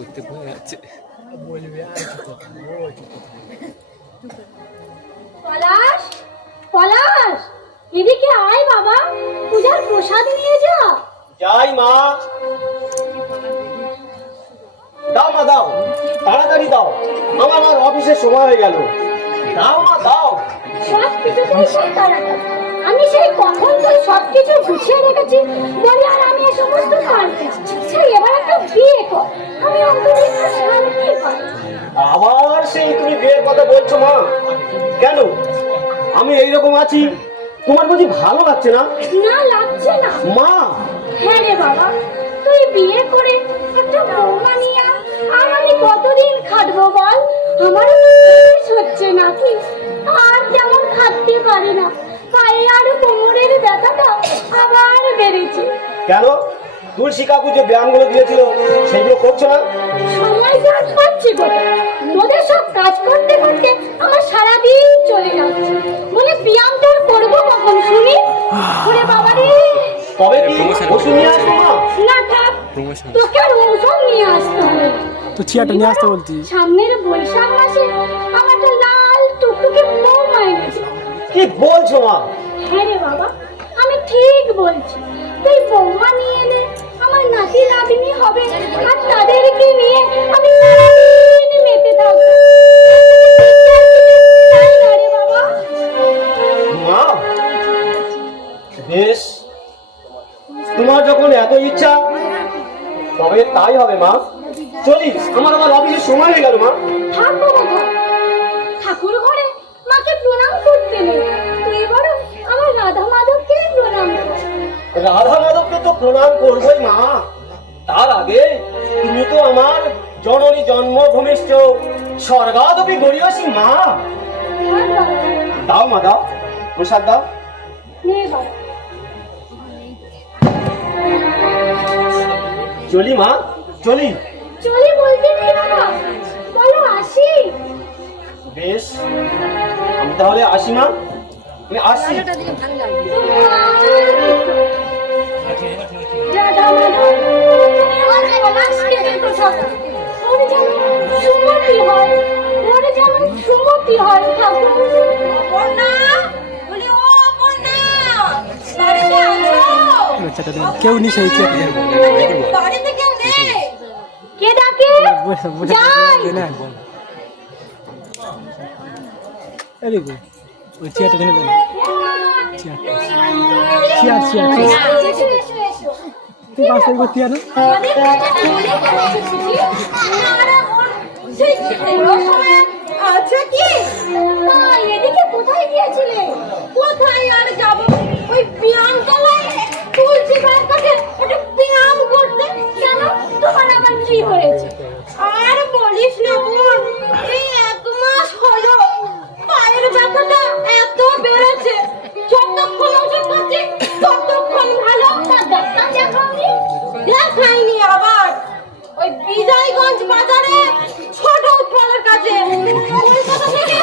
করতে ভয় আছে। বলবে আর পলাশ, পলাশ, এদিকে আয় বাবা, পূজার প্রসাদ নিয়ে যা। যাই মা। দাও মা দাও, তাড়াতাড়ি দাও, আমার আর অফিসের সময় হয়ে গেল। দাও মা দাও। সব কিছু তুই সেই তাড়াতাড়ি, আমি সেই কখন তুই সবকিছু গুছিয়ে রেখেছি বলে আর আমি এ সমস্ত পারছি। সেই এবার একটা বিয়ে কর, আমি অন্তত একটু শান্তি পাই। আবার সেই তুমি বিয়ের কথা বলছো মা? কেন, আমি এইরকম আছি, তোমার বুঝি ভালো লাগছে না? না লাগছে না মা। হ্যাঁ রে বাবা, তুই বিয়ে করে একটা বৌমা নিয়ে আয়, আর আমি কতদিন খাটবো বল? আমার বয়স হচ্ছে নাকি, আর তেমন খাটতে পারি না, পায়ে আর কোমরের ব্যথাটা আবার বেড়েছে। কেন, তুলসী কাকু যে ব্যায়ামগুলো দিয়েছিল সেগুলো করছো না? সময় কাজ পাচ্ছি কোথায়? তোদের সব কাজ করতে করতে আমার সারাদিন চলে যাচ্ছে, বলে ব্যায়ামটা করবো কখন শুনি? ওরে বাবা রে, তবে কি ওষুধ নিয়ে আসবো মা? না থাক, তোকে আর ঔষধ নিয়ে আসতে হবে। তো চেয়ারটা নিয়ে আসতে বলছি। সামনের বৈশাখ মাসে আমার একটা লাল টুকটুকে বৌমা এনেছে। কি বলছো মা? হ্যাঁ রে বাবা, আমি ঠিক বলছি। তুই বৌমা নিয়ে এলে আমার নাতি নাতনি হবে, আর তাদেরকে নিয়ে আমি সারাদিন মেতে থাকবো। তাই না রে বাবা? মা বেশ, তোমার যখন এত ইচ্ছা তবে তাই হবে মা। চলি, আমার আবার অফিসের সময় হয়ে গেল মা। থাকবো বাবা, ঠাকুর ঘরে মাকে প্রণাম করতে নেই, তুই বরং আমার রাধা মাধবকে প্রণাম কর। রাধা মাধবকে তো প্রণাম করবোই মা, তার আগে তুমি তো আমার জননী জন্মভূমিষ্ঠ স্বর্গাদপি গড়িয়াসী মা। হ্যাঁ বাবা, দাও মা দাও, প্রসাদ দাও। নে বাবা। চলি মা, চলি। চলি বলতে নেই বাবা, বলো আসি। বেশ, আমি তাহলে আসি মা, আমি আসি। রাধা মাধব, তুমি আমার পলাশকে দেখো সকাল, ওর যেন সুমতি হয়, ওর যেন সুমতি হয় ঠাকুর। অপর্ণা, বলি ও অপর্ণা, বাড়িতে আছো? বাচ্চাটা দেন, কেউ নি সেই চেয়ারটা। বাড়িতে কেউ নেই? কে ডাকে? যাই। না এদিকে ওই চেয়ারটা দেন। চেয়ার চেয়ার চেয়ার এসো, এসো, এসো। তুই পাশ থেকে করতে জানো? অনেক কথা বলে ফেলেছি বুঝি? আরে ওর সেই বড় সময় আছে কি? তা এদিকে কোথায় গিয়েছিলে? কোথায় আর যাব? ওই ব্যায়াম তলায় তুলসী গায়ের কাছে একটা ব্যায়াম করতে। কেন, তোমার আবার কি হয়েছে? আর বলিস না বোন, এই 1 মাস হলো পায়ের ব্যথাটা এত বেড়েছে, যতক্ষণ ওষুধ খাচ্ছি ততক্ষণ ভালো। তা ডাক্তার দেখাওনি? দেখাইনি, আবার ওই বিজয়গঞ্জ বাজারে ছোট উৎপাদের কাছে কলকাতা থেকে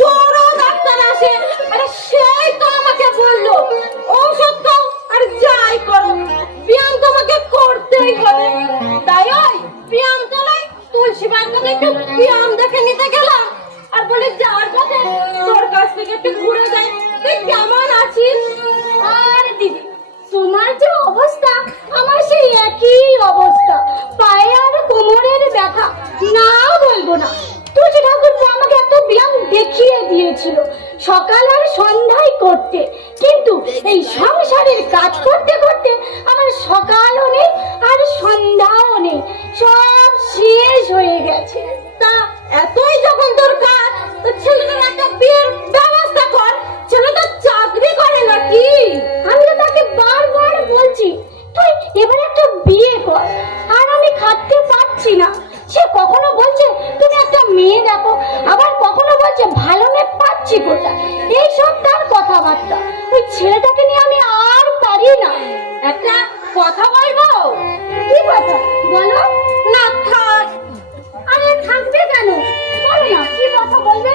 বড় ডাক্তার আসে, আরে সেই তো আমাকে বললো ঔষধ খাও আর যাই করো, ব্যায়াম তোমাকে করতেই হবে। তাই ওই ব্যায়াম তলায় তুলসী বাড়ির কাছে একটু ব্যায়াম দেখে নিতে গেলাম, আর বলে যাওয়ার পথে তোর কাছ থেকে একটু ঘুরে যাই, তুই কেমন আছিস? আর দিদি, তোমার যে অবস্থা আমার সেই একই অবস্থা, পায়ে আর কোমরের ব্যথা, না বলবো না। তুলসী ঠাকুর তো আমাকে এত ব্যায়াম দেখিয়ে দিয়েছিল সকাল আর সন্ধ্যায় করতে, কিন্তু এই সংসারের কাজ করতে করতে আমার সকালও নেই আর সন্ধ্যাও নেই, সব শেষ হয়ে গেছে। তা এতই যখন তোর কাজ, তো ছেলেটার একটা বিয়ের ব্যবস্থা কর। ছেলেটা চাকরি করে নাকি? আমি তো তাকে বারবার বলছি তুই এবার একটা বিয়ে কর, আর আমি খাটতে পারছি না। সে কখনো বলছে তুমি একটা মেয়ে দেখো, আবার কখনো বলছে ভালো মেয়ে পাচ্ছি কোথায়। এইসব তার কথাবার্তা, ওই ছেলেটাকে নিয়ে আমি আর পারি না। একটা কথা বলবো? কি কথা বলো না? থাক। আরে থাকবে কেন, বলো না কি কথা বলবে?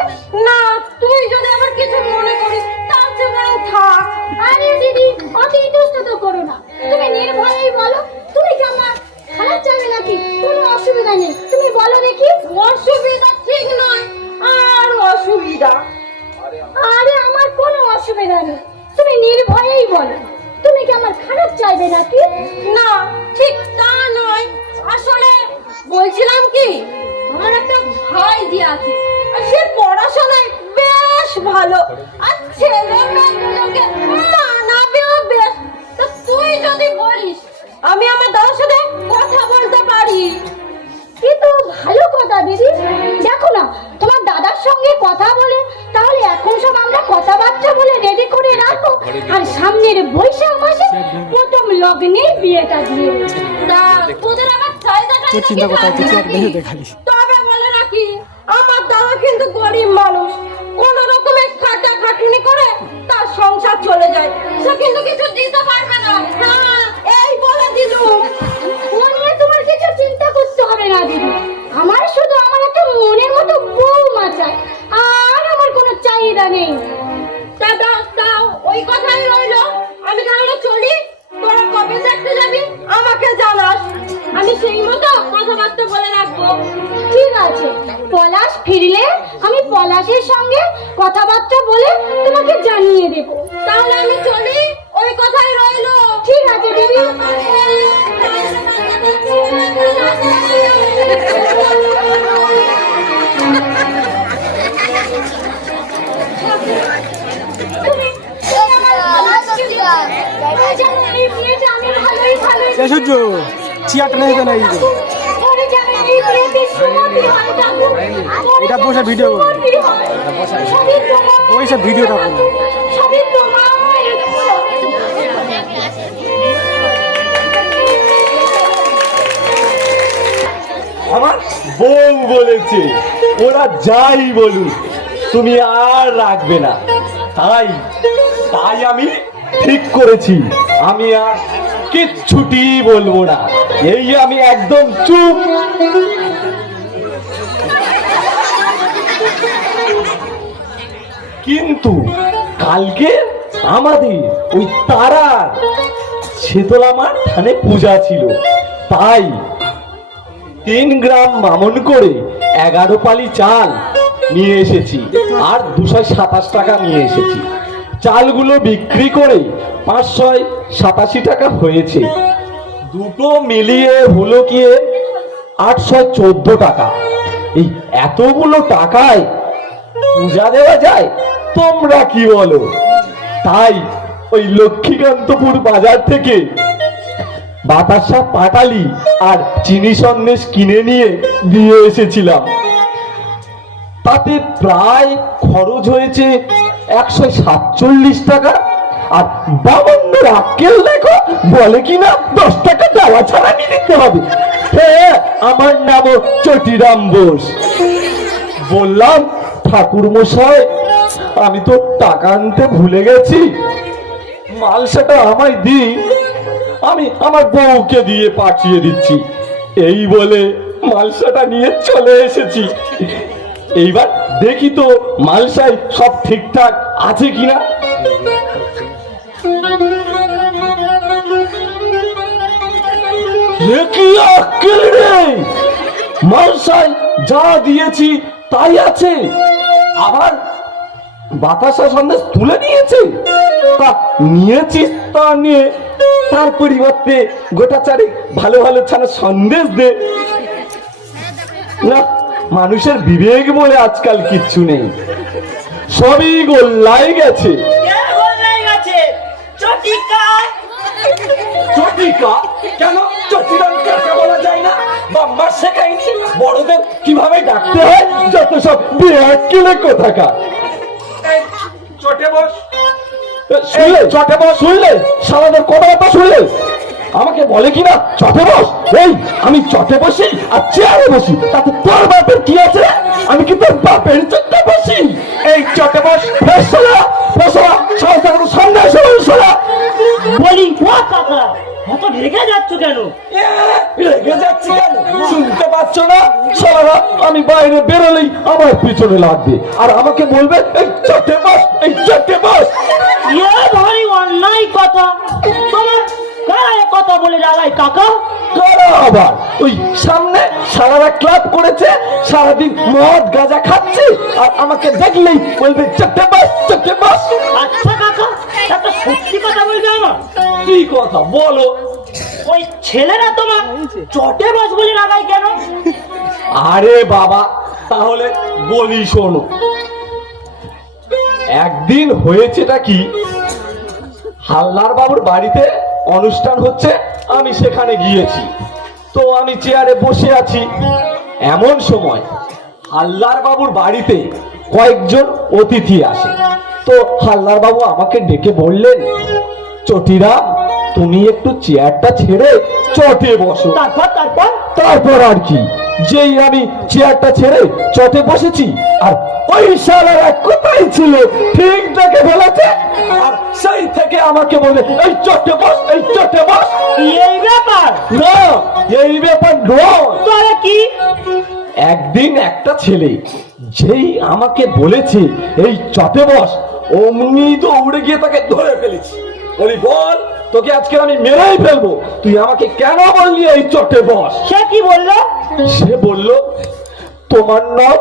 না, তুই যদি আবার কোনো অসুবিধা নেই, তুমি বলো দেখি। অসুবিধা ঠিক নয়, আর অসুবিধা? আরে আমার কোনো অসুবিধা নেই, তুমি নির্ভয়েই বলো। তুমি কি আমার খারাপ চাইবে নাকি? না, ঠিক তা নয়। আসলে বলছিলাম কি, আমার একটা ভাই যে আছে, আর সে পড়াশোনায় বেশ ভালো, আর ছেলে মেয়েগুলোকে মানাবেও বেশ। তা তুই যদি বলিস, আমি আমার দাদার সাথে কথা বলতে পারি। কিন্তু ভালো কথা দিদি, দেখো না তোমার দাদার সঙ্গে কথা বলে, তাহলে এখন সব আমরা কথাবার্তা বলে রেডি করে রাখো, আর সামনের বৈশাখ মাসে প্রথম লগ্নে বিয়েটা দিয়ে দেবো। তা তোদের আবার চাহিদাটা তোর চিন্তা করতে হচ্ছে চেয়ার ভেঙে দে খালি। তবে বলে রাখি, আমার দাদা কিন্তু গরিব মানুষ, কোন রকমের খাটা খাটুনি করে তার সংসার চলে যায়, সে কিন্তু কিছু দিতে পারবে না। হ্যাঁ, এই বলে দিলুম। ও নিয়ে তোমার কিছু চিন্তা করতে হবে না দিদি, আমার শুধু আমার একটা মনের মতো বৌমা চাই, আর আমার কোনো চাহিদা নেই। তা ওই কথাই রইলো, আমি তাহলে চলি। তোরা কবে দেখতে যাবি আমাকে জানাস, আমি সেই মতো কথাবার্তা বলে রাখবো। ঠিক আছে, পলাশ ফিরলে আমি পলাশের সঙ্গে কথাবার্তা বলে তোমাকে জানিয়ে দেব। তাহলে আমি চলি, ওই কথাই রইলো। ঠিক আছে দিদি। সূর্য চেয়ারটা নেই না, এটা বসে ভিডিও বসে ভিডিওটা করবো। আমার বউ বলেছে ওরা যাই বলুক তুমি আর রাখবে না, তাই তাই আমি ঠিক করেছি আমি আর কিচ্ছুটি বলবো না, এই আমি একদম চুপ। কিন্তু কালকে আমাদের ওই তারার শীতলামার থানে পূজা ছিল, তাই 3 গ্রাম মামন করে 11 পালি চাল নিয়ে এসেছি, আর 227 টাকা নিয়ে এসেছি। চালগুলো বিক্রি করে 587 টাকা হয়েছে, দুটো মিলিয়ে হলো কি 814 টাকা। এই এতগুলো টাকায় পূজা দেওয়া যায়, তোমরা কি বলো? তাই ওই লক্ষ্মীকান্তপুর বাজার থেকে বাতাসা পাটালি আর চিনি সন্দেশ কিনে নিয়ে দিয়ে এসেছিলাম, তাতে প্রায় খরচ হয়েছে 147 টাকা। আর বামন্নের আক্কেল দেখো, বলে কিনা 10 টাকা দেওয়া ছাড়া নিয়ে দিতে হবে। হ্যাঁ, আমার নামও চটিরাম বোস। বললাম ঠাকুর মশাই, আমি তো টাকা আনতে ভুলে গেছি, মালসাটা আমায় দিই, আমি আমার বউকে দিয়ে পাঠিয়ে দিচ্ছি। এই বলে মালসাটা নিয়ে চলে এসেছি। এইবার দেখি তো মালসায় সব ঠিকঠাক আছে কিনা। কি আক্কেল রে, মালসায় যা দিয়েছি তাই আছে, আবার বাতাসা সন্দেশ তুলে নিয়েছে। তা নিয়েছিস তা নিয়ে তার পরিবর্তে গোটা চারেক ভালো ভালো ছানা সন্দেশ দে না। মানুষের বিবেক বলে আজকাল কিচ্ছু নেই, সবই গোল্লাই গেছে। চটিকা কেন? চটিরাম কাকে বলা যায় না? বাম্মা শেখায়নি বড়দের কিভাবে ডাকতে হয়? যত সব বেয়াক্কেলে কোথাকার। চটে বস, শুনলে? চটে বস শুনলে? সারাদের কথাবার্তা শুনলে? আমাকে বলে কিনা চটে বস। এই আমি চটে বসি আর চেয়ারে বসি, তাতে তোর বাপের কি আছে? আমি কি তোর বাপের চটে বসি? এই চটে বস। সামনে বলি কাকা, এত রেগে যাচ্ছ কেন? রেগে যাচ্ছি কেন শুনতে পাচ্ছ না? সারা আমি বাইরে বেরোলেই আমার পিছনে লাগবে আর আমাকে বলবে এই চটে বস, এই চটে বস। ভারী অন্যায় কথা, তোমার গায়ে কথা বলে রাগায় কাকা? কারা আবার? ওই সামনে সারারা ক্লাব করেছে, সারাদিন মদ গাঁজা খাচ্ছে, আর আমাকে দেখলেই বলবে চটে বাস চটে বাস। আচ্ছা কাকা, একটা সত্যি কথা বলবে আমার? কি কথা বলো? ওই ছেলেরা তোমার চটে বাস বলে রাগায় কেন? আরে বাবা, তাহলে বলি শোনো। একদিন হয়েছেটা কি, হালদার বাবুর বাড়িতে অনুষ্ঠান হচ্ছে, আমি সেখানে গিয়েছি। তো আমি চেয়ারে বসে আছি, এমন সময় হালদার বাবুর বাড়িতে কয়েকজন অতিথি আসে। তো হালদার বাবু আমাকে ডেকে বললেন, চটিরাম, তুমি একটু চেয়ারটা ছেড়ে চটে বসো। তারপর তারপর তারপর আর কি, যেই আমি চেয়ারটা ছেড়ে চটে বসেছি, আর ওই শালারা কোথায় ছিল ঠিক দেখে ফেলেছে, আর সেই থেকে আমাকে বলে এই চটে বস, এই চটে বস। এই ব্যাপার? না, এই ব্যাপার নয়। তাহলে কি? একদিন একটা ছেলে যেই আমাকে বলেছে এই চটে বস, অমনি তো উড়ে গিয়ে তাকে ধরে ফেলেছি। বলি, বল, তোকে আজকে আমি মেরেই ফেলবো, তুই আমাকে কেন বললি এই চটে বস? সে কি বললো? সে বলল, তোমার নাম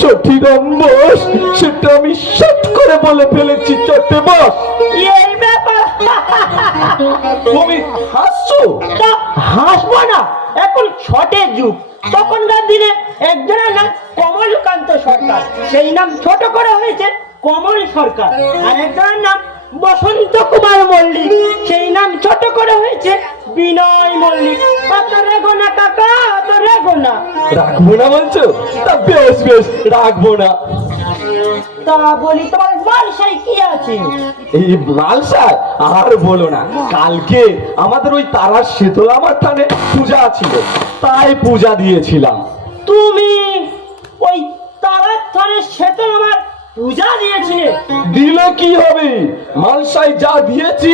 চটিরাম বোস, সেটা আমি শট করে বলে ফেলেছি, চটে বস। এই ব্যাপার? তুমি হাসছো? তা হাসবো না, এখন ছটের যুগ। তখনকার দিনে একজনের নাম কমলকান্ত সরকার, সেই নাম ছোট করে হয়েছে কমল সরকার। আর একজনের নাম বসন্ত কুমার মল্লিক, সেই নাম ছোট করে হয়েছে বিনয় মল্লিক। অত রেগো না কাকা, অত রেগো না। রাখবো না বলছো? তা বেশ বেশ, রাখবো না। তা বলি, তোমার বাসায় কি আছে? এই লালসার আর বলো না, কালকে আমাদের ওই তারার শীতলা মাঠানে পূজা ছিল, তাই পূজা দিয়েছিলাম। তুমি ওই তারার থানে সেতু আমার পূজা দিয়েছিলে? দিলে কি হবে, মালসাই যা দিয়েছি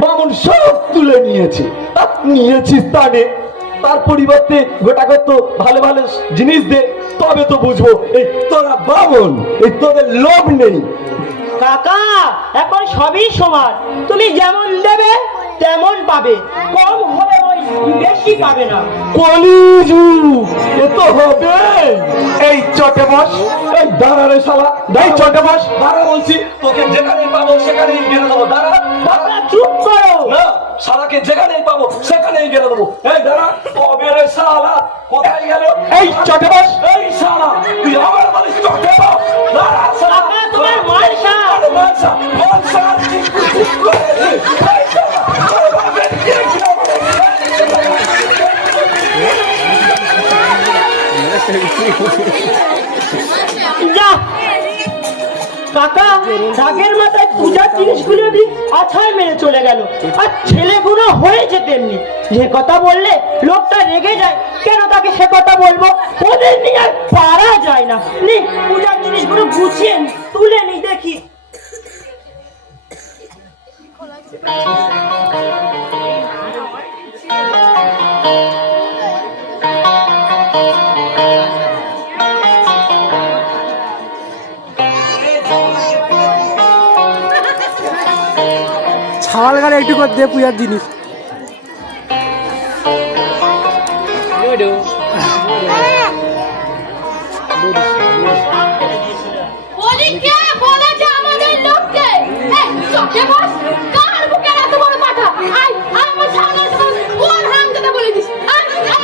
বামুন সব তুলে নিয়েছে। নিয়েছিস তানে, তার পরিবর্তে গোটাগত ভালো ভালো জিনিস দে, তবে তো বুঝবো এই তোরা বামুন, এই তোদের লোভ নেই। কাকা, এখন সবই সমান, তুমি যেমন দেবে তেমন পাবে, কম হবে ওই বেশি পাবে না। কলিযু এ তো হবে। এই চটে বস, এই দাঁড়া রে শালা, এই চটে বস, দাঁড়া বলছি, তোকে যেখানেই পাবো সেখানেই গেড়ে দেবো। দাঁড়া, কাকা চুপ করো। না, শালাকে যেখানেই পাবো সেখানেই গেড়ে দেবো। এই দাঁড়া, কবে রে শালা, কোথায় গেল? এই চটে বস, এই শালা, তুই আমার বলিস চটে বস। দাঁড়া শালা, কাকা, তোমার মালসা। আরে মালসা, মালসা, ঠিক করেছে। এই শালা, আরে বাবা, কি ছিল? যা কাকা, দাগের মাথায় পূজার জিনিসগুলো দিয়ে আছাড় মেরে চলে গেল। আর ছেলেগুলো হয়েছে তেমনি, যে কথা বললে লোকটা রেগে যায়, কেন তাকে সে কথা বলবো? ওদের নিয়ে আর পারা যায় না। নি পূজার জিনিসগুলো গুছিয়ে তুলে নি দেখি। ছাওয়াল গাড়ি একটু করে দে পূজার জিনিস। বলি, কে বলেছে আমাদের লোককে এই চটে বস? কার বুকে এত বড় মাথা? আই আমার সামনে এসে কোন হারামজাদা বলে দিস?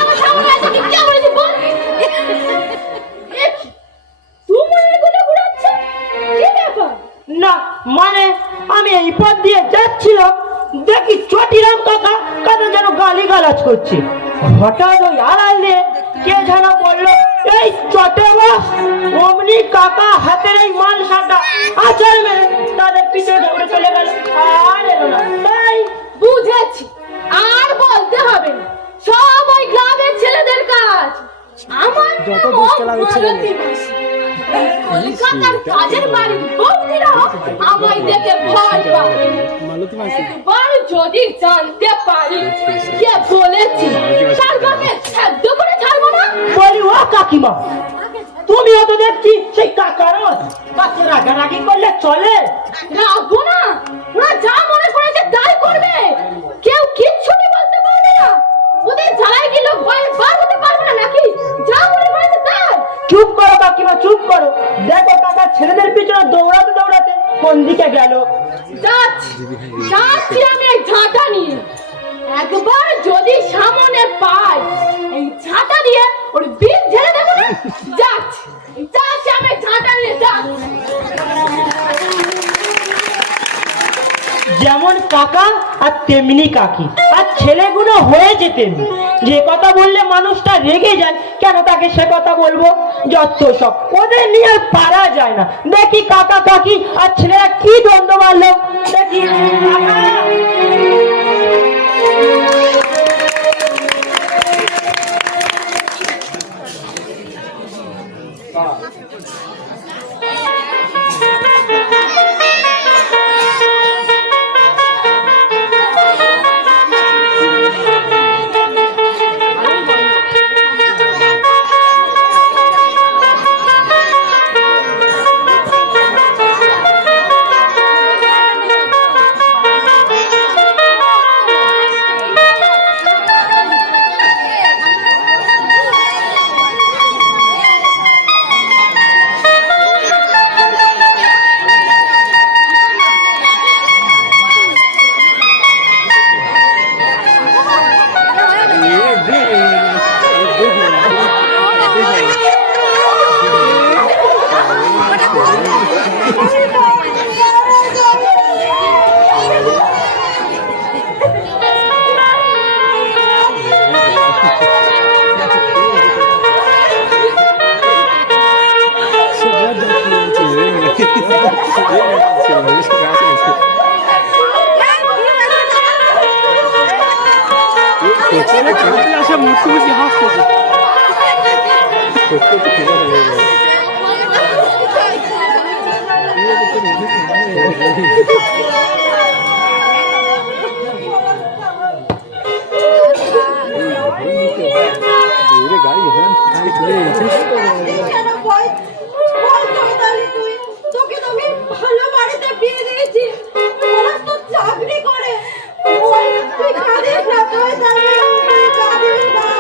আমার সামনে এসে কি কে বলেছিস বল? তুমি এগুলো ঘুরাচ্ছে কি ব্যাপার? না মানে, আমি এই পথ দিয়ে যাচ্ছিলাম, দেখি চটিরাম কাকা কাকা যেন গালি গালাজ করছে। হঠাৎ ওই আড়াল দিয়ে কে যেন বললো, এই চটে বস। অমনি কাকা হাতের এই মালসাটা আচার মেরে তাদের পিছনে দৌড়ে চলে গেল, আর এলো না। তাই বুঝেছি, আর বলতে হবে না, সব ওই গ্রামের ছেলেদের কাজ। আমার যত দোষ চালাবে ছেলে নেই। কলকাতার কাজের বাড়ির বৌদিরা আমায় দেখে ভয় পায়। মালতী মাসি একবার যদি জানতে পারি কে বলেছি, সারবাকে ছাদ্য করে ছাড়বো না। বলি, ও কাকিমা, তুমিও তো দেখছি সেই কাকারও কাছে রাগারাগি করলে চলে? রাখবো না, ওরা যা মনে করেছে তাই করবে, কেউ কিচ্ছুটি বলতে পারবে চুপ করো কাকিমা, চুপ করো। দেখো কাকা ছেলেদের পিছনে দৌড়াতে দৌড়াতে কোন দিকে গেল। যাচ্ছি আমি এই ঝাঁটা নিয়ে। একবার যদি সামনে পাই, এই ঝাঁটা দিয়ে ওর বীজ ঝেড়ে দেবো না। যাচ্ছি আমি ঝাঁটা নিয়ে যাচ্ছি। যেমন কাকা আর তেমনি কাকি, আর ছেলেগুলো হয়েছে তেমনি। যে কথা বললে মানুষটা রেগে যায়, কেন তাকে সে কথা বলবো? যত সব, ওদের নিয়ে আর পারা যায় না। দেখি কাকা কাকি আর ছেলেরা কি দ্বন্দ্ব মারলো, দেখি। আসে মুখোমুখি হাসতেছে। গাড়ি চলে তোকে তো আমি ভালো বাড়িতে বিয়ে দিয়েছি, ওরা তো চাকরি করে। তুই কাঁদিস না, তুই কাঁদিস না।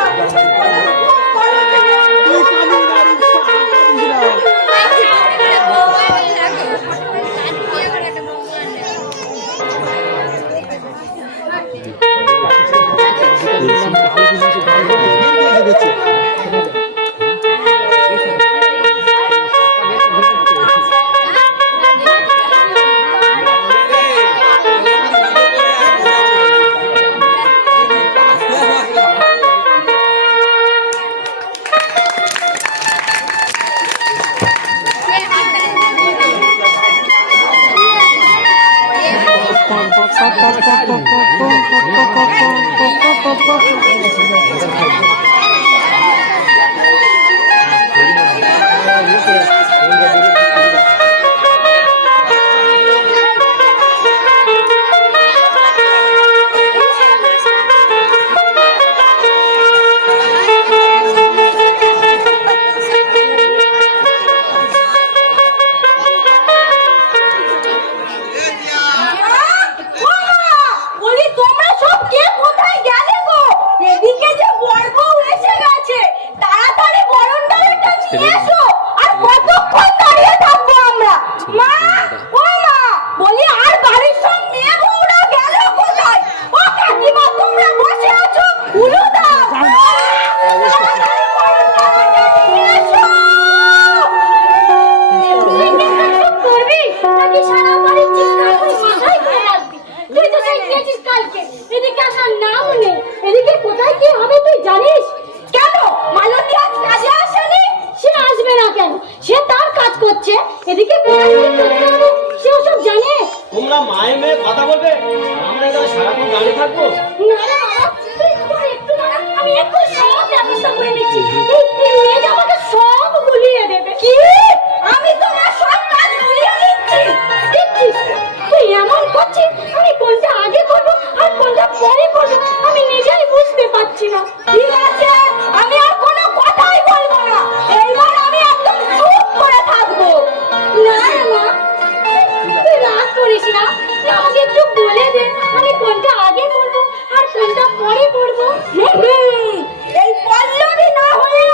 এই পল্লবী না হয়ে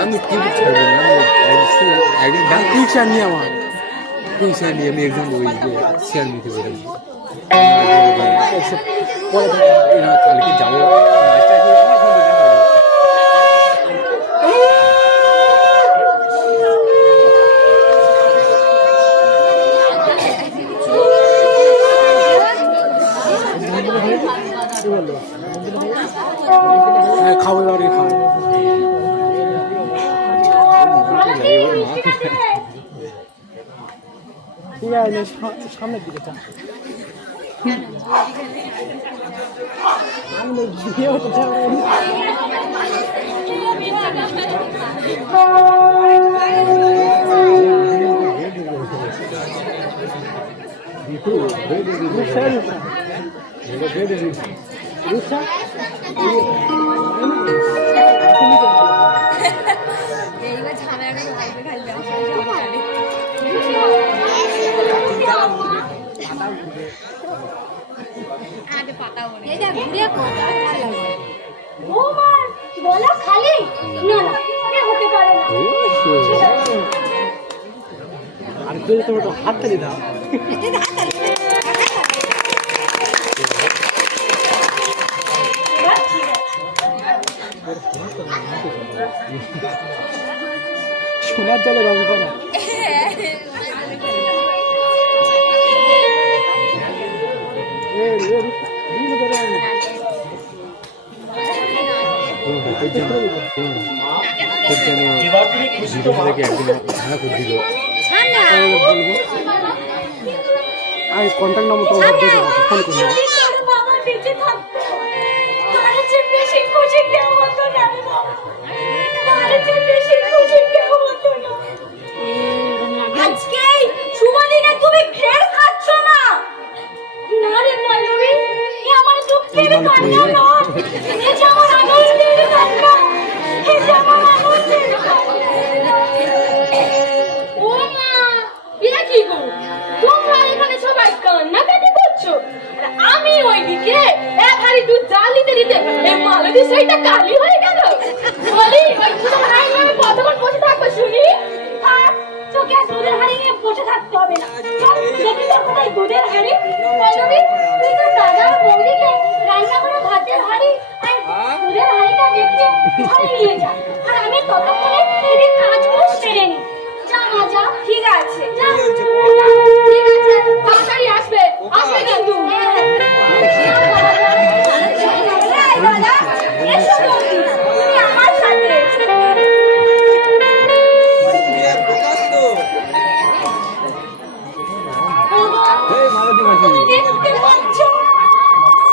আমি ঠিক ছাড়বো না, একদিন গান তুই শেয়ার নিয়ে আমার তুই শেয়ার নিয়ে আমি এক্সাম ওই যে শেয়ার নিতে পারি পরে কালকে যাবো হ্যাঁ খাবো এবারে খাবো ঠিক আছে সামনের দিকে চা আমি বিয়ে হতে চাই বলা খালি না না এ হতে পারে না আর তুই তোমার হাতটা দিদা সোনার জলে রঙ করা এবার তুমি খুশি তো মা? আমি কন্ট্যাক্ট নম্বর তোমার ফোন করবো যদি তোর বাবা বেঁচে থাকতো তার চেয়ে বেশি খুশি কেউ হতো না রে বাবা। তার চেয়ে বেশি খুশি কেউ হতো না। আজকে এই শুভ দিনে তুমি ফের খাচ্ছ না? না রে মালবী, এ আমার দুঃখের কান্না নয়, এ যে আমার আনন্দের কান্না, এ যে আমার আনন্দের কান্না। ও মা, এটা কি গো? তোমরা এখানে সবাই কান্নাকাটি করছো আর আমি ওইদিকে এক হাড়ি দুধ জাল দিতে দিতে এই মালতী সেইটা কালি হয়ে গেল। বলি ওই দুধের হাড়ি নিয়ে আমি কতক্ষণ বসে থাকবো শুনি? থাক, তোকে আর দুধের হাড়ি নিয়ে বসে থাকতে হবে না। চল দেখি তোর কোথায় দুধের হাড়ি। বলবি তুই তো দাদা বৌদিকে রান্না করে ভাতের হাড়ি আর দুধের হাড়িটা দেখে ঘরে নিয়ে যা, আর আমি ততক্ষণে এদিকে কাজগুলো সেরে নিই। যা মা যা, ঠিক আছে যা, ঠিক আছে তাড়াতাড়ি আসবে, আসবে কিন্তু। দাদা এসো বৌদি, তুমি আমার সাথে। দেখতে পাচ্ছ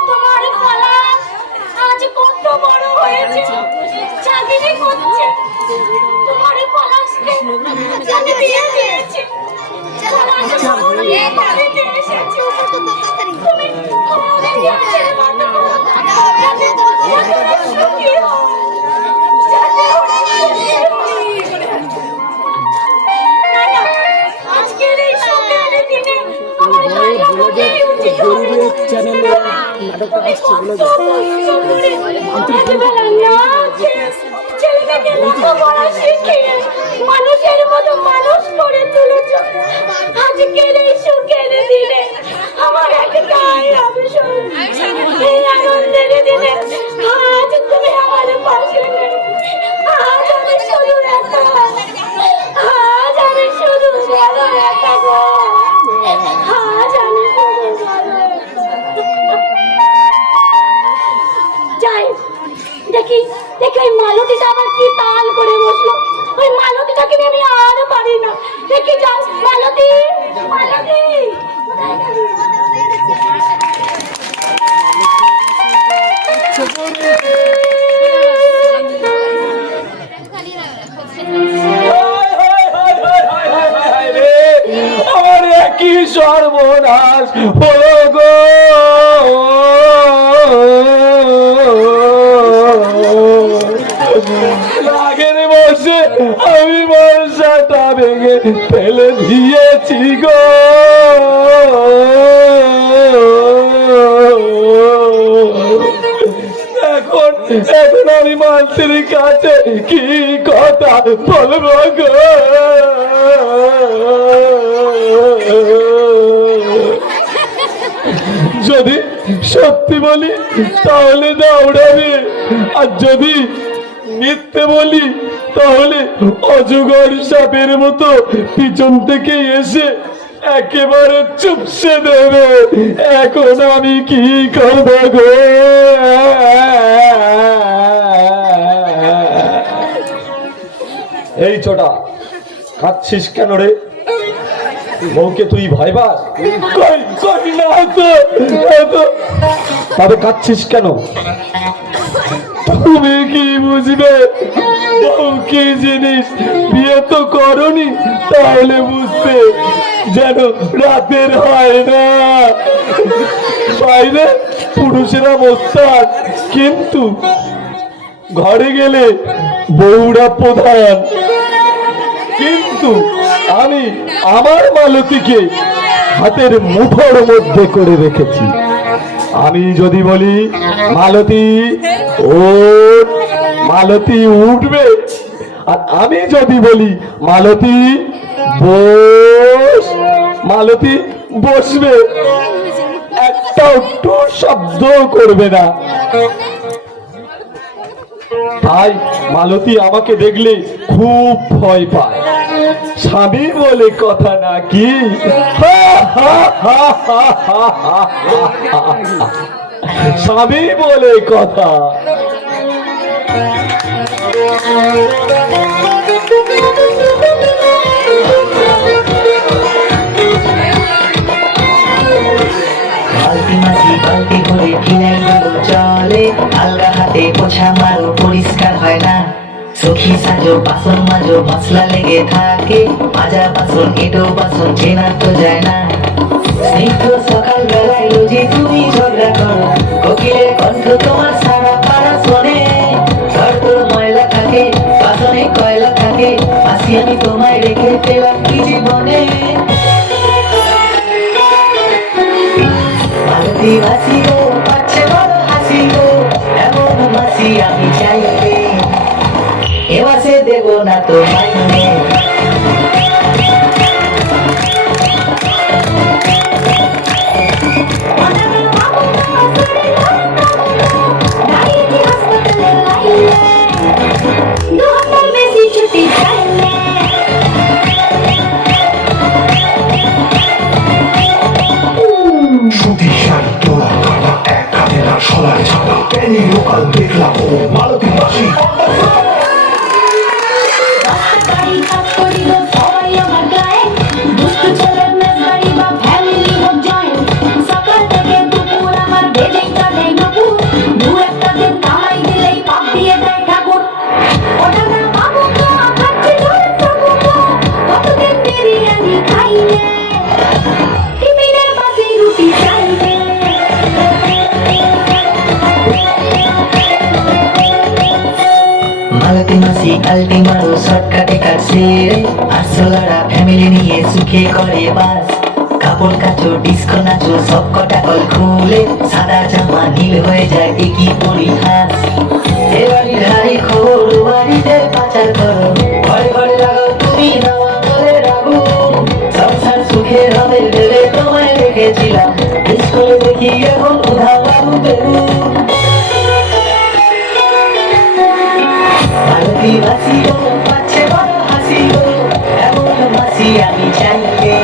তোমার পলাশ আজ কত বড় হয়েছে, চাঁদিনী করছে। তোমার পলাশকে আমি বিয়ে দিয়েছি, পলাশ এই বাড়িতে এসেছে। তুমি ওদেরকে আশীর্বাদ করো যাতে ওরা সুখী হয়, যাতে ওরা সুখী হয়। না না, আজকের এই সুখের দিনে আমার গায়ে হতেই উচিত হবে। চ্যানেলে নাটকটা আসছে বলে ছেলেটাকে লেখাপড়া শিখিয়ে মানুষের মতো মানুষ করে তুলেছ। আজকের এই সুখের দিনে আমার একটাই অবসর, এই আনন্দের দিনে আজ তুমি আমার পাশে নেই। আজ আমি শুধু একা, আজ আমি শুধু বড় একা গো, আজ আমি শুধু বড় একা। যাই দেখি দেখি ওই মালতীটা আবার কি তাল করে বসলো। ওই মালতীটাকে নিয়ে আমি আর পারি না। দেখি যাই, মালতী মালতী কোথায় গেলি? আমার কি সর্বনাশ হলো গো। আগের বসে আমি বর্ষাটা ভেঙে ফেলে দিয়েছি গো। এখন এখন আমি মালতির কাছে কি কথা বলবো গো? যদি সত্যি বলি তাহলে দৌড়াবে, আর যদি মিথ্যে বলি তাহলে অজগর সাপের মতো পিছন থেকে এসে একেবারে চুপসে দেবে। এখন আমি কি করব গো? এই ছোটা, কাঁদছিস কেন রে? বউকে তুই ভয় পাস? তবে কাঁদছিস কেন? তুমি কি বুঝবে বউ কি জিনিস? বিয়ে তো করনি, তাহলে বুঝতে যেন রাতের হয় না। বাইরে পুরুষেরা মোস্তান, কিন্তু ঘরে গেলে বউরা প্রধান। কিন্তু আমি আমার মালতীকে হাতের মুঠোর মধ্যে করে রেখেছি। আমি যদি বলি মালতী ওঠ, মালতী উঠবে। আর আমি যদি বলি মালতী বস, মালতী বসবে। একটা একটু শব্দ করবে না। তাই মালতী আমাকে দেখলে খুব ভয় পায়। স্বামী বলে কথা নাকি? স্বামী বলে কথা। বালতি ভরে ফিনাইল গুলো চলে, আলগা হাতে পোছা মারো পরিষ্কার হয় না। সখী সাজো বাসন মাজো মশলা লেগে থাকে, মাজা বাসন এটো বাসন চেনা তো যায় না। স্নিগ্ধ সকাল বেলায় রোজই তুমি ঝগড়া করো, কোকিলের কণ্ঠ তোমার সারা পাড়া শোনে। ঘর তোর ময়লা থাকে, বাসনে কয়লা থাকে, হাসি আমি তোমায় রেখে পেলাম কি জীবনে। মালতী হাসি গো, পাচ্ছে বড় হাসি গো, এমন হাসি আমি চাইলে এ মাসে দেবো না তো মাইনে। সুতি শাড়ি তোলা কাটা এক কাঁধে না সলার ছাতা, প্যানি লোকাল দেখলাম ও মালতী মাসি। মালতী মাসি আলটি মারো শর্টকাটে কাছে, আসলারা ফ্যামিলি নিয়ে সুখে করে বাস। কাপড় কাচো ডিস্কো নাচো সব কটা কল খুলে, সাদা জামা নীল হয়ে যায় একই পরিহাস। এ বাড়ির হারি খবর বাড়িতে পাচার করো, ঘরে ঘরে লাগাও তুমি নাওয়া বলে রাখো। সংসার সুখে হবে ভেবে তোমায় রেখেছিলাম, স্কুলে দেখি এখন উধাও বাবু বেবু। মালতী হাসি গো, পাচ্ছে বড় হাসি গো, এমন হাসি আমি চাইলে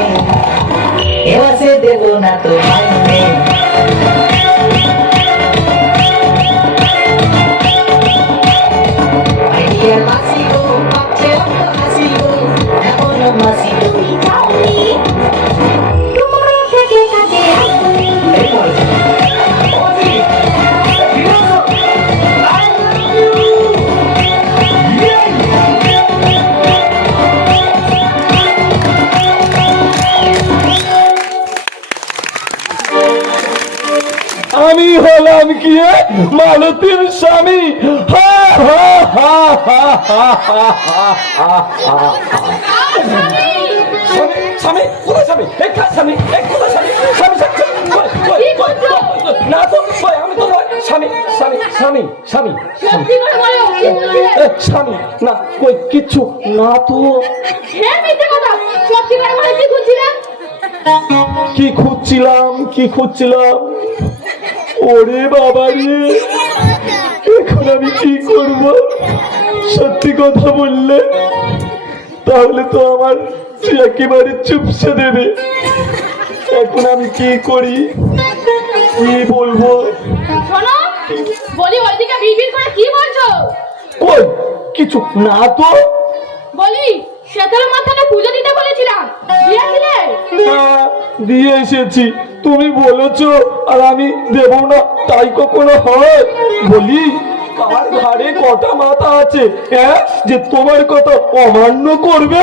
এ মাসে দেবো না তো মাইনে। আইডিয়ার হাসি গো, পাচ্ছে বড় হাসি গো, এমন হাসি তুমি চাইলে তোমার থেকে কাছে আসি। আমি হলাম কি মালতীর স্বামী? হা হা হা হা হা হা হা হা। স্বামী, স্বামী, কোথায় স্বামী? এখানে স্বামী, কোথায় স্বামী? স্বামী, না তো, আমি তো নয়। স্বামী, স্বামী, স্বামী, স্বামী, স্বামী। স্বামী না কই কিচ্ছু না তো। হ্যাঁ মিথ্যে কথা, সত্যি করে বলে কি খুঁজছিলেন? কি খুঁজছিলাম ওরে বাবা রে, এখন আমি কি করব? সত্যি কথা বললে তাহলে তো আমার একেবারে চুপসে দেবে। এখন আমি কি করি, কি বলবো? শোনো, বলি ওইদিকে বিড়বিড় করে কি বলছো? কই কিছু না তো। বলি সেতার মাথাটা পুজো দিতে বলেছিলাম, দিয়েছিলে? হ্যাঁ, দিয়ে এসেছি। তুমি বলেছো আর আমি দেব না তাই কখনো হয়? বলি কার ঘাড়ে কটা মাথা আছে হ্যাঁ যে তোমার কথা অমান্য করবে?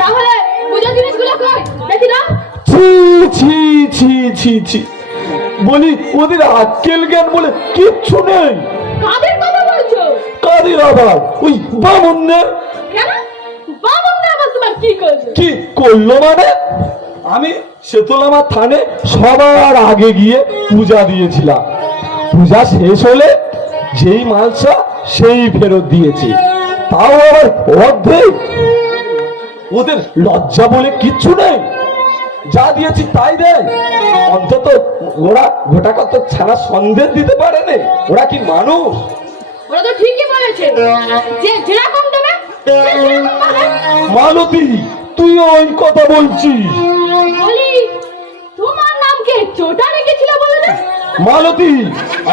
তাহলে পুজো জিনিসগুলো কই দেখি না? ছি ছি ছি ছি ছি, বলি ওদের আক্কেল জ্ঞান বলে কিচ্ছু নেই। কাদের কথা বলছো? কাদের আবার? ওই বামুন্নের। কেন বাবা না আবার তোমার কি করলো? কি করলো মানে? আমি শেতলামা থানে সবার আগে গিয়ে পূজা দিয়েছিলাম। পূজা শেষ হলে যেই মালসা সেই ফেরত দিয়েছে, তাও আবার অর্ধেক। ওদের লজ্জা বলে কিচ্ছু নেই, যা দিয়েছি তাই দেয়। অন্তত ওরা গোটা কত ছাড়া সন্দেশ দিতে পারে না। ওরা কি মানুষ? ওরা তো ঠিকই বলেছে, যে যেরকম দেবে সে সেরকম পাবে। মালতী তুই ওই কথা বলছিস? বলি তোমার নাম কে চোটা রেখেছিল বলে না? মালতী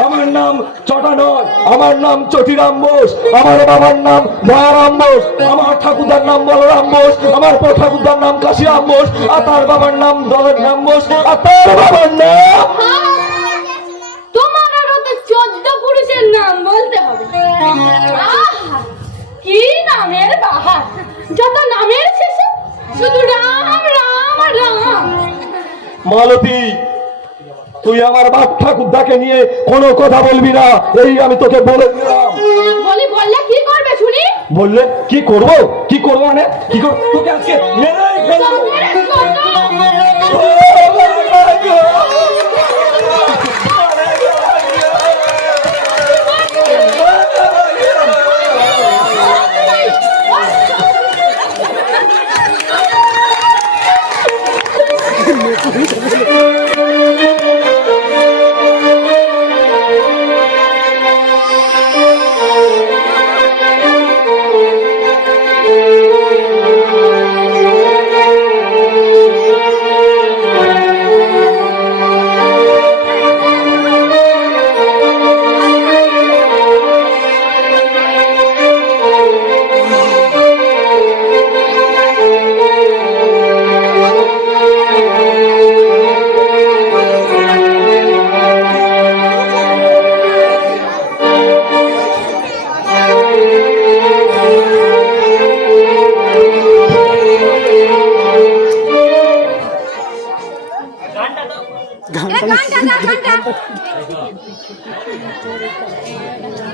আমার নাম চটা নয়, আমার নাম চটিরাম বোস। আমার বাবার নাম দয়ারাম বোস, আমার ঠাকুরদার নাম বলরাম বোস, আমার ঠাকুরদার নাম কাশিরাম বোস, আর তার বাবার নাম দলরাম বোস, আর তার বাবার নাম। তোমার আরো তো 14 পুরুষের নাম বলতে হবে। আহা, কি নামের বাহার! যত নামের শেষে শুধু রাম রাম আর রাম। মালতী তুই আমার বাপ ঠাকুরদাকে নিয়ে কোনো কথা বলবি না, এই আমি তোকে বলে দিলাম। বলি বললে কি করবে শুনি? বললে কি করবো? কি করবো মানে কি করবো? তোকে আজকে মেরেই ফেলবো।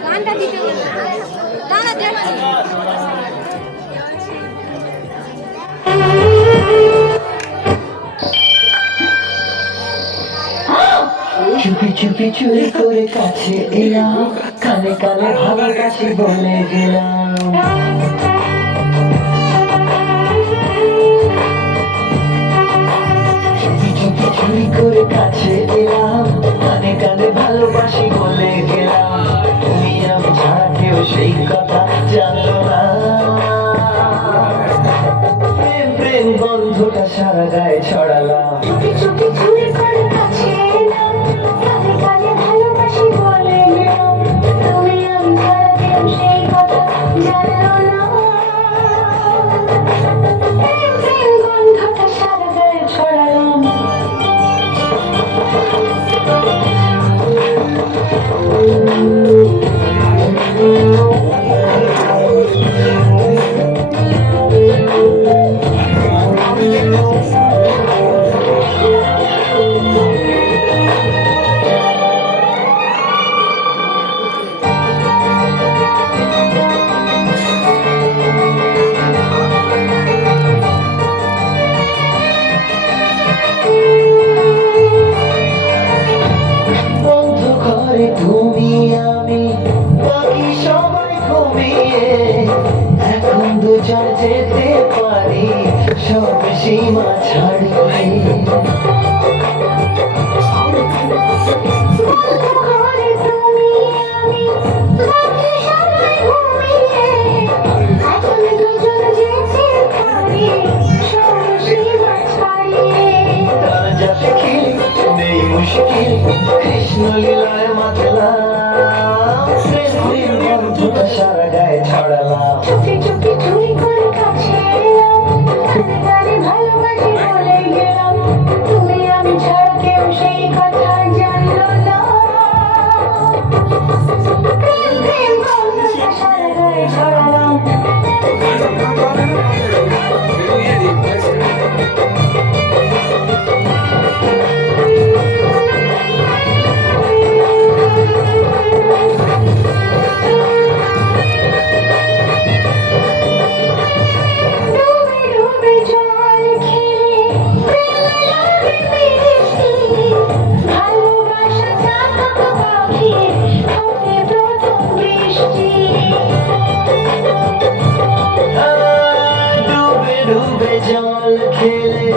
গানটা দিতে গানা দেখছি। চুপি চুপি চুরি করে কাছে এলাম, কানে কানে ভালোবাসি বলে গেলাম। চুপি চুপি চুরি করে কাছে এলাম, কানে কানে ভালোবাসি বলে গেলাম। তুমি আমি ছাড়া কেউ সেই কথা জানলো না। প্রেম প্রেম গন্ধটা সারা গায়ে ছড়ালাম। চুপি চুপি চুরি করে কাছে এলাম, কানে কানে ভালোবাসি বলে গেলাম। তুমি আমি ছাড়া কেউ সেই কথা জানলো না। প্রেম প্রেম গন্ধটা সারা গায়ে ছড়ালাম। বন্ধ ঘরে তুমি আমি মুশকিল কৃষ্ণ লীলায় মাতলাম প্রেমের গন্ধটা সারা গায়ে ছড়ালাম চুপি চুপি চুরি করে কাছে এলাম কানে কানে ভালোবাসি বলে গেলাম তুমি আমি ছাড়া কেউ সেই কথা জানলো না প্রেম প্রেম গন্ধটা সারা গায়ে ছড়ালাম ডুবে ডুবে জল খেলে প্রেম লাগে মিষ্টি ভালোবাসা চাতক পাখি হবে প্রথম বৃষ্টি ডুবে ডুবে জল খেলে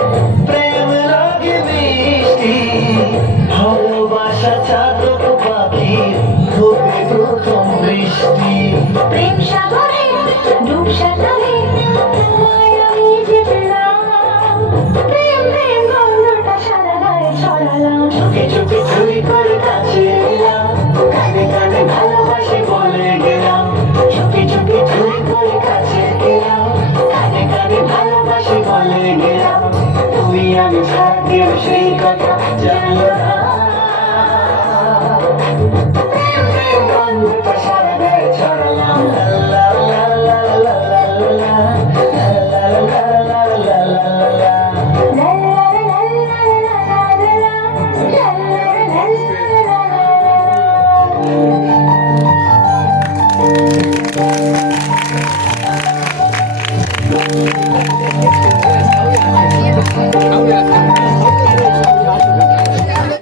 প্রেম লাগে মিষ্টি ভালোবাসা চাতক পাখি হবে প্রথম বৃষ্টি প্রেম সাগরে ডুব সাঁতারে তোমায় আমি যে পেলাম প্রেম প্রেম গন্ধটা সারা গায়ে ছড়ালাম চোখে চোখে চুরি করে কাছে এলাম কানে কানে ভালোবাসি বলে গেলাম চোখে চোখে চুরি করে কাছে এলাম কানে কানে ভালোবাসি বলে গেলাম তুমি আমি ছাড়া কেউ সেই কথা জানলো না